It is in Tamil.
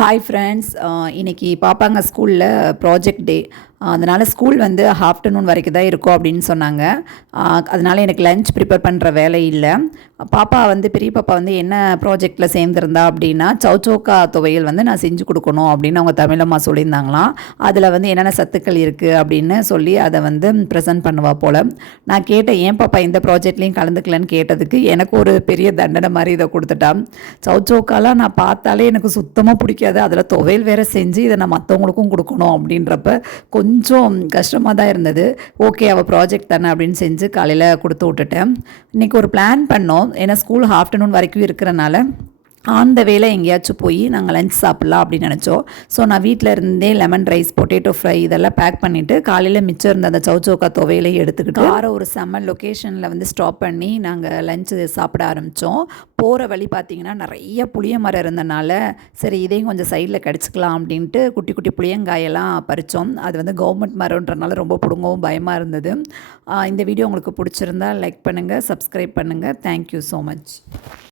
Hi friends. இன்னைக்கு பாப்பாங்க ஸ்கூலில் ப்ராஜெக்ட் டே. அதனால் ஸ்கூல் வந்து ஆஃப்டர்நூன் வரைக்கும் தான் இருக்கும் அப்படின்னு சொன்னாங்க. அதனால் எனக்கு லஞ்ச் ப்ரிப்பேர் பண்ணுற வேலை இல்லை. பாப்பா வந்து பெரிய பாப்பா வந்து என்ன ப்ராஜெக்டில் சேர்ந்துருந்தா அப்படின்னா சௌச்சோக்கா துவையல் வந்து நான் செஞ்சு கொடுக்கணும் அப்படின்னு அவங்க தமிழம்மா சொல்லியிருந்தாங்களாம். அதில் வந்து என்னென்ன சத்துக்கள் இருக்குது அப்படின்னு சொல்லி அதை வந்து ப்ரெசென்ட் பண்ணுவா போல். நான் கேட்டேன், ஏன் பாப்பா இந்த ப்ராஜெக்ட்லேயும் கலந்துக்கலன்னு கேட்டதுக்கு எனக்கு ஒரு பெரிய தண்டனை மாதிரி இதை கொடுத்துட்டான். சௌச்சோக்காலாம் நான் பார்த்தாலே எனக்கு சுத்தமாக பிடிக்காது. அதில் துவையல் வேறு செஞ்சு இதை நான் மற்றவங்களுக்கும் கொடுக்கணும் அப்படின்றப்ப கொஞ்சம் கஷ்டமாக தான் இருந்தது. ஓகே, அவள் ப்ராஜெக்ட் தானே அப்படின்னு செஞ்சு காலையில் கொடுத்து விட்டுட்டேன். இன்றைக்கி ஒரு பிளான் பண்ணோம். ஏன்னா ஸ்கூல் ஆஃப்டர்நூன் வரைக்கும் இருக்கிறனால அந்த வேலை எங்கேயாச்சும் போய் நாங்கள் லஞ்ச் சாப்பிட்லாம் அப்படின்னு நினச்சோம். ஸோ நான் வீட்டில் இருந்தே லெமன் ரைஸ், பொட்டேட்டோ ஃப்ரை இதெல்லாம் பேக் பண்ணிவிட்டு காலையில் மிச்சம் இருந்த அந்த சௌச்சோக்கா துவையிலையும் எடுத்துக்கிட்டு ஒரு செம்ம லொக்கேஷனில் வந்து ஸ்டாப் பண்ணி நாங்கள் லஞ்சு சாப்பிட ஆரம்பித்தோம். போகிற வழி பார்த்திங்கன்னா நிறைய புளிய மரம் இருந்தனால சரி இதையும் கொஞ்சம் சைடில் கடிச்சிக்கலாம் அப்படின்ட்டு குட்டி குட்டி புளியங்காயெல்லாம் பறித்தோம். அது வந்து கவர்மெண்ட் மரம்ன்றனால ரொம்ப பிடுங்கவும் பயமாக இருந்தது. இந்த வீடியோ உங்களுக்கு பிடிச்சிருந்தா லைக் பண்ணுங்கள், சப்ஸ்கிரைப் பண்ணுங்கள். Thank you so much.